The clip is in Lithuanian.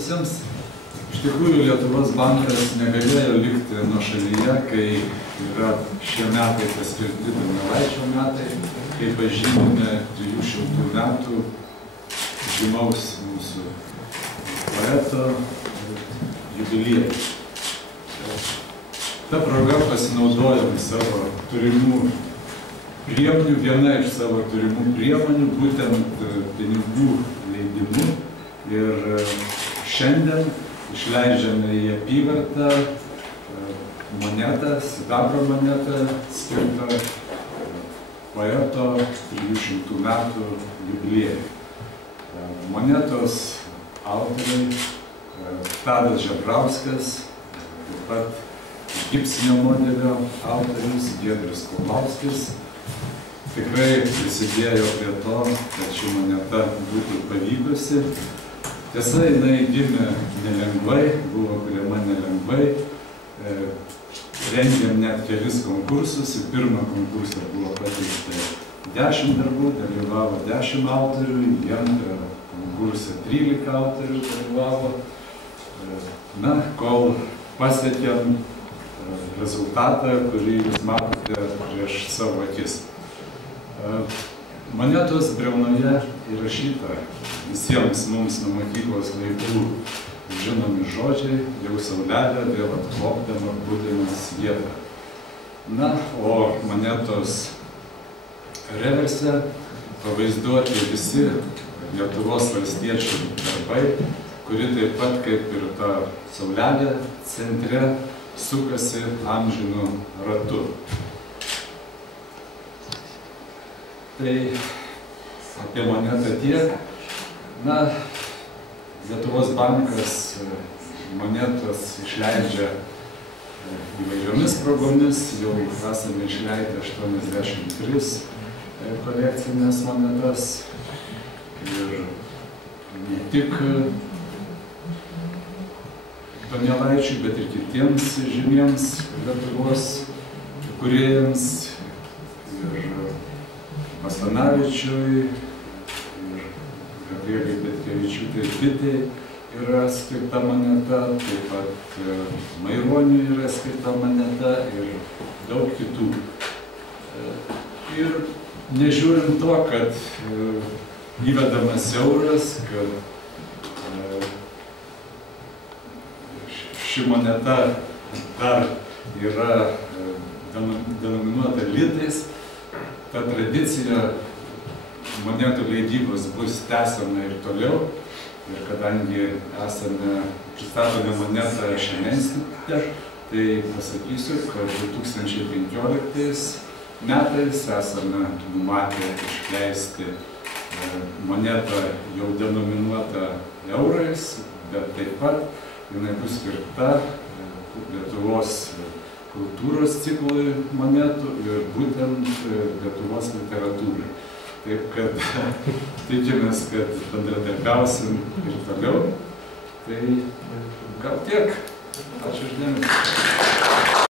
atvykusiems. Iš tikrųjų, Lietuvos bankas negalėjo likti nuošalyje, kai yra šie metai paskirti Donelaičio metai, kai pažymime 200 metų žymaus mūsų poeto jubiliejų. Ta proga pasinaudojame savo turimų priemonių, viena iš savo turimų priemonių, būtent pinigų leidimu. Ir šiandien išleidžiame į apyvartą monetą, sidabro monetą, skirtą poeto 300 metų jubiliejui. Monetos autoriai Tadas Žebrauskas, taip pat gipsinio modelio autorius Giedrius Paulauskis tikrai prisidėjo prie to, kad ši moneta būtų pavykusi. Tiesa, jinai gimė nelengvai, buvo kuriama nelengvai. Rengėm net kelis konkursus. Į pirmą konkursą buvo pateikta 10 darbų, dalyvavo 10 autorių, į antrą konkursą 13 autorių dalyvavo. Na, kol pasiekėm rezultatą, kurį jūs matote prieš savo akis. Monetos briaunoje įrašyta visiems mums nuo mokyklos laikų žinomi žodžiai: jau saulelė vėl atklopdama būdamas vietą. Na, o monetos reverse pavaizduoti visi Lietuvos valstiečių darbai, kuri taip pat kaip ir ta saulelė centre sukasi amžinu ratu. Tai apie monetą tiek. Na, Lietuvos bankas monetas išleidžia įvairiomis progomis, jau esame išleidę 83 kolekcinės monetas ir ne tik Donelaičiui, bet ir kitiems žymiems Lietuvos kūrėjams, ir Basanavičiui, ir Gabrielei Petkevičiūtei Bitei yra skirta moneta, taip pat Maironiui yra skirta moneta ir daug kitų. Ir nežiūrint to, kad įvedamas euras, kad ši moneta dar yra denominuota litais, ta tradicija monetų leidybos bus tęsiama ir toliau. Ir kadangi esame pristatome monetą šiame institute, tai pasakysiu, kad 2015 metais esame numatę išleisti monetą jau denominuotą eurais, bet taip pat jinai bus skirta Lietuvos kultūros ciklui monetų ir būtent Lietuvos literatūrai. Taip kad tikimės, kad bendradarbiausim ir toliau. Tai gal tiek. Ačiū už dėmesį.